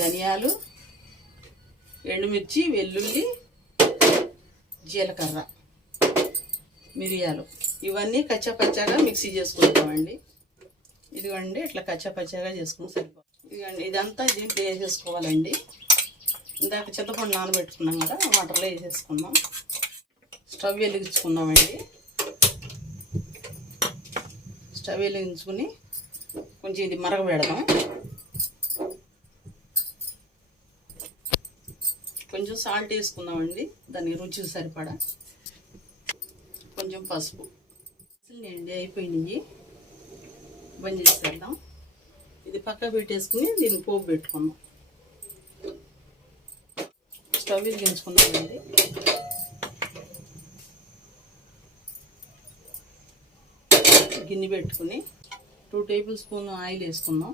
ధనియాలు ఎండుమిర్చి వెల్లుల్లి జీలకర్ర మిరియాలు. ఇవన్నీ కచ్చాపచ్చాగా మిక్సీ చేసుకుంటామండి. ఇదిగోండి ఇట్లా కచ్చాపచ్చాగా చేసుకుని సరిపోతుంది. ఇదిగోండి ఇదంతా దీంట్లో వేసేసుకోవాలండి ఇందాక చింతపండు నానబెట్టుకున్నాం కదా వాటర్లో వేసేసుకుందాం. స్టవ్ వెలిగించుకుందామండి స్టవ్ వెలిగించుకుని కొంచెం ఇది మరగబెడదాం. కొంచెం సాల్ట్ వేసుకుందామండి. దానికి రుచికి సరిపడా. కొంచెం పసుపు. అండి అయిపోయినాయి. బంద్ చేసేద్దాం. ఇది పక్క పెట్టేసుకుని దీన్ని పోపు పెట్టుకుందాం. స్టవ్ వెలిగించుకుందామండి గిన్నె పెట్టుకుని టూ టేబుల్ స్పూన్ ఆయిల్ వేసుకుందాం.